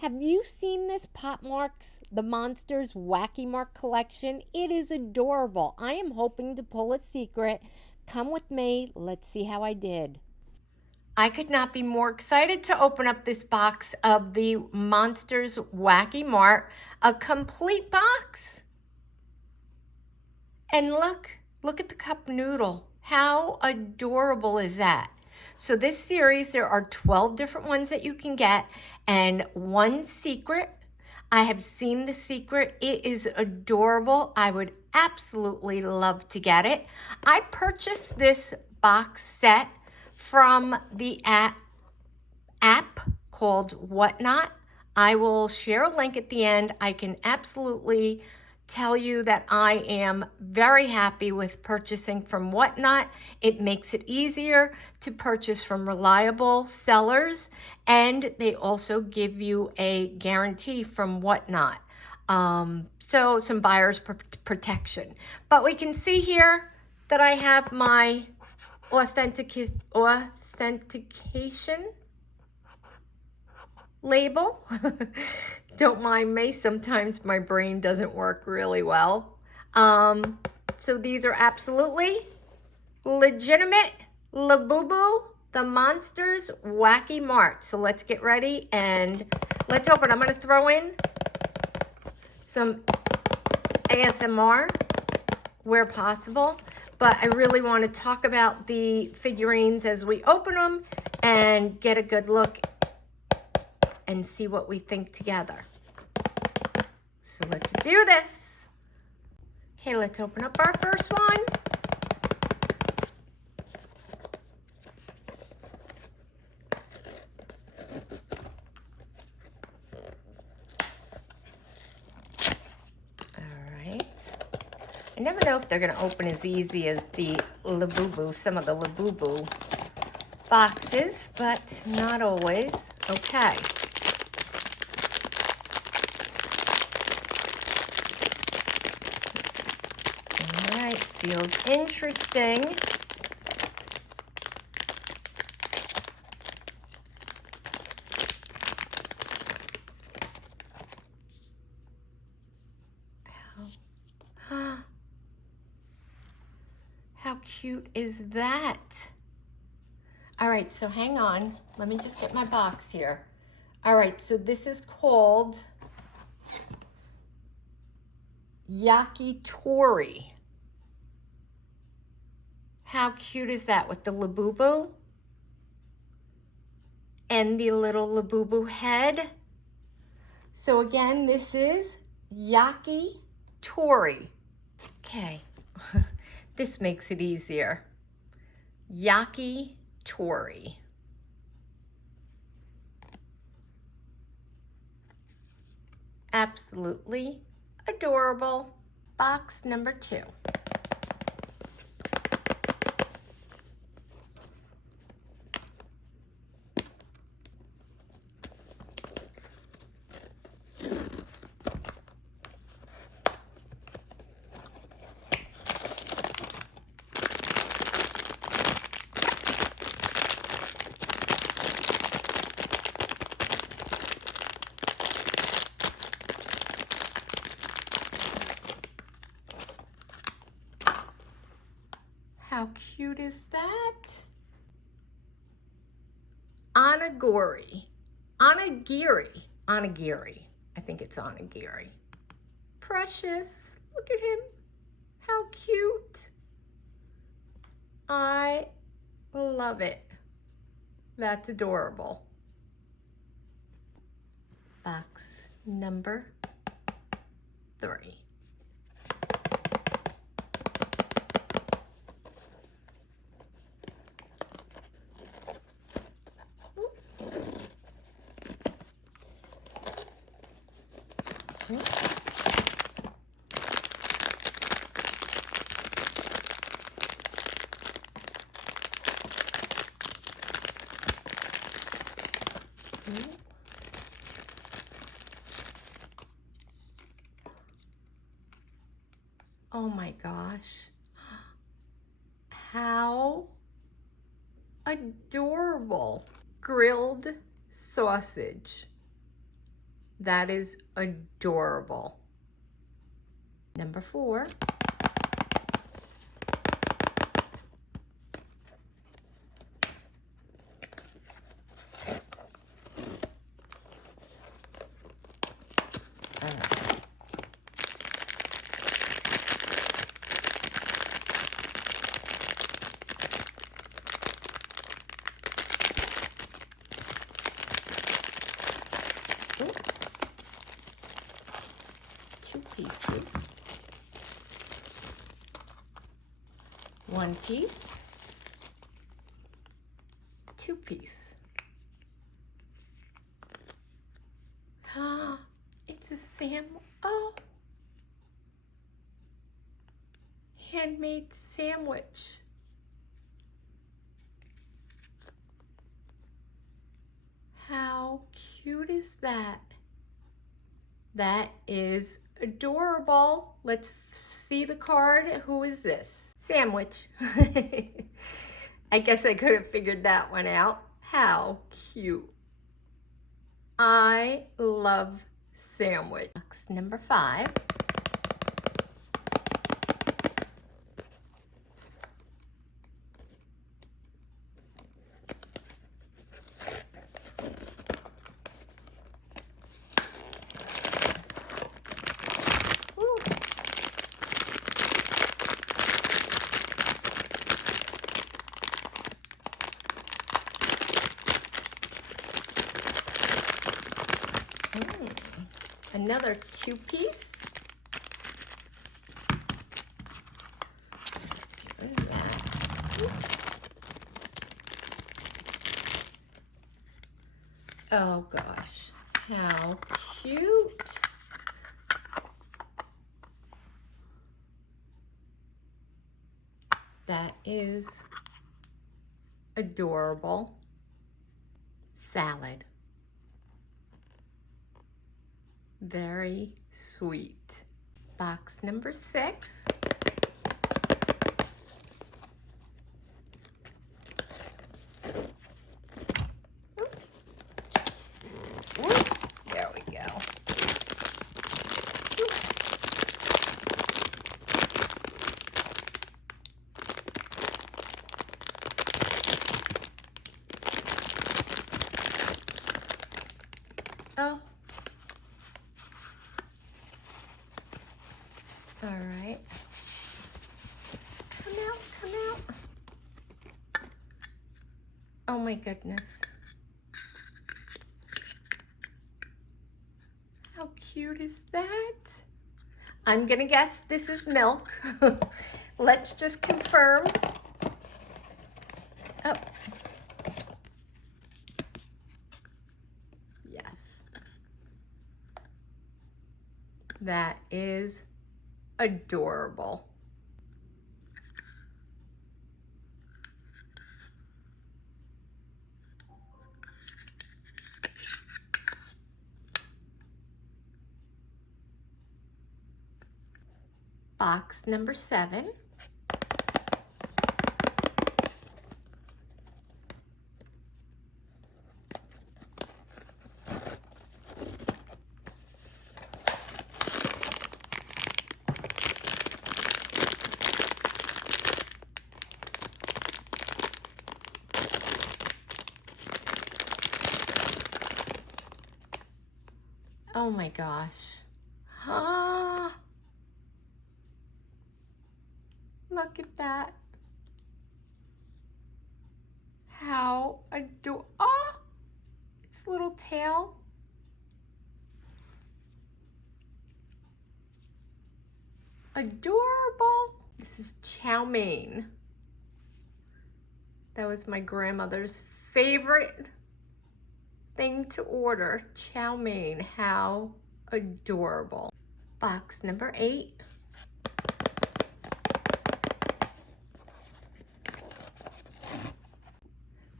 Have you seen this Pop Mart's The Monsters Wacky Mart collection? It is adorable. I am hoping to pull a secret. Come with me. Let's see how I did. I could not be more excited to open up this box of the Monsters Wacky Mart, a complete box. And look at the cup noodle. How adorable is that? So this series, there are 12 different ones that you can get and one secret. I have seen the secret. It is adorable. I would absolutely love to get it. I purchased this box set from the app called Whatnot. I will share a link at the end. I can absolutely tell you that I am very happy with purchasing from Whatnot. It makes it easier to purchase from reliable sellers, and they also give you a guarantee from Whatnot. So some buyer's protection. But we can see here that I have my authentication label. Don't mind me, sometimes my brain doesn't work really well. So these are absolutely legitimate Labubu, the Monsters Wacky Mart. So let's get ready and let's open. I'm going to throw in some ASMR where possible, but I really want to talk about the figurines as we open them and get a good look and see what we think together. So let's do this. Okay, let's open up our first one. All right. I never know if they're going to open as easy as the Labubu, some of the Labubu boxes, but not always. Okay. Feels interesting. How cute is that? All right, so hang on. Let me just get my box here. All right, so this is called Yaki Tori. How cute is that with the Labubu and the little Labubu head? So again, this is Yaki Tori. Okay, this makes it easier. Yaki Tori. Absolutely adorable. Box number 2. How cute is that? Giri. Giri. I think it's Giri. Precious. Look at him. How cute. I love it. That's adorable. Box number 3. Oh my gosh. How adorable. Grilled sausage. That is adorable. Number 4. Ooh. 2 pieces. 1 piece. 2 piece. It's a oh, handmade sandwich. How cute is that? That is adorable. Let's see the card. Who is this? Sandwich. I guess I could have figured that one out. How cute. I love sandwich. Box number 5. Another 2 piece. Oh gosh, how cute. That is adorable. Salad. Very sweet. Box number 6. There we go. Oh. All right. Come out, come out. Oh my goodness. How cute is that? I'm gonna guess this is milk. Let's just confirm. Oh. Yes. That is adorable. Box number 7. Oh my gosh. Ah, look at that. How adorable. Oh, its little tail. Adorable. This is Chowine. That was my grandmother's favorite thing to order. Chowine. How adorable. Box number 8.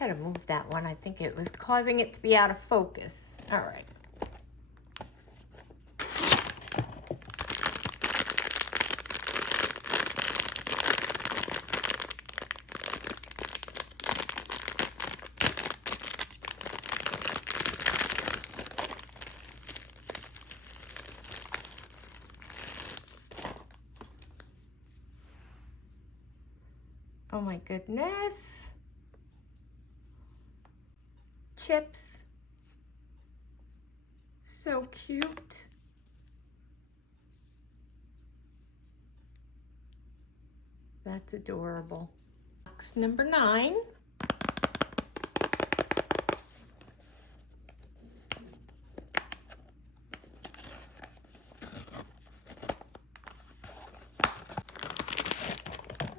I had to move that one. I think it was causing it to be out of focus. All right. my goodness. Chips. So cute. That's adorable. Box number 9.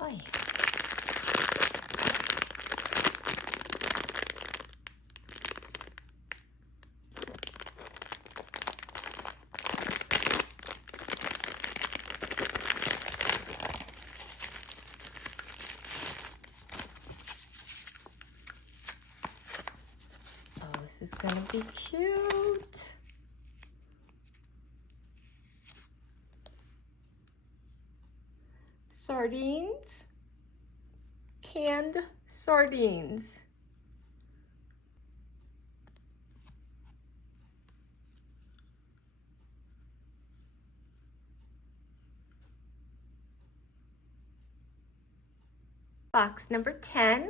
Oy. This is gonna be cute. Sardines, canned sardines. Box number 10.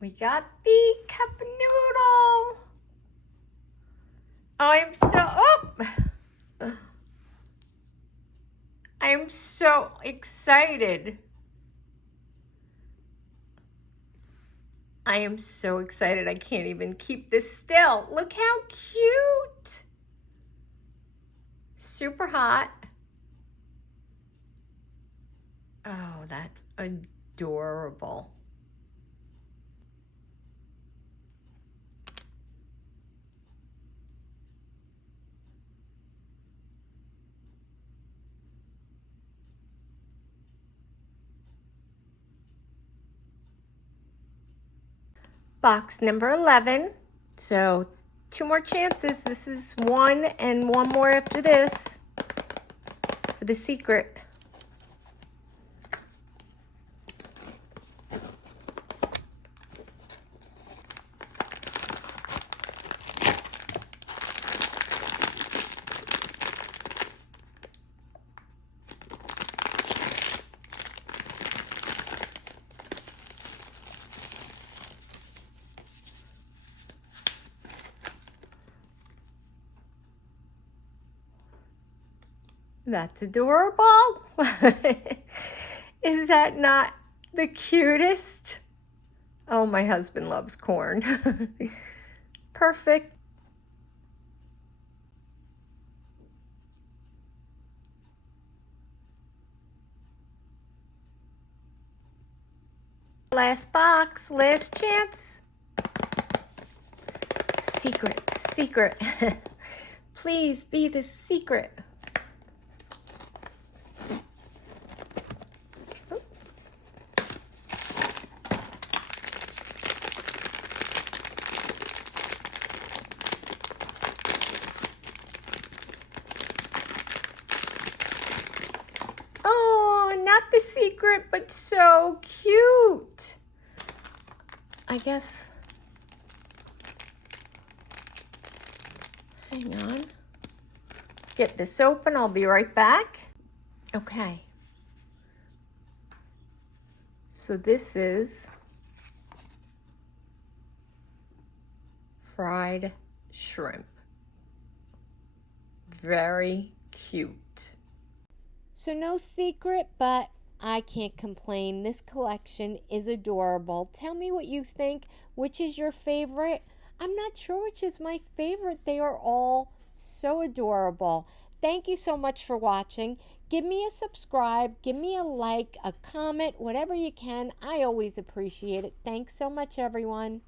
We got the cup noodle. I'm so excited. I am so excited. I can't even keep this still. Look how cute. Super hot. Oh, that's adorable. Box number 11. So 2 more chances. This is 1 and 1 more after this for the secret. That's adorable. Is that not the cutest? Oh, my husband loves corn. Perfect. Last box, last chance. Secret, secret. Please be the secret. Not the secret, but so cute. I guess. Hang on. Let's get this open. I'll be right back. Okay. So this is fried shrimp. Very cute. So no secret, but I can't complain. This collection is adorable. Tell me what you think. Which is your favorite? I'm not sure which is my favorite. They are all so adorable. Thank you so much for watching. Give me a subscribe. Give me a like, a comment, whatever you can. I always appreciate it. Thanks so much, everyone.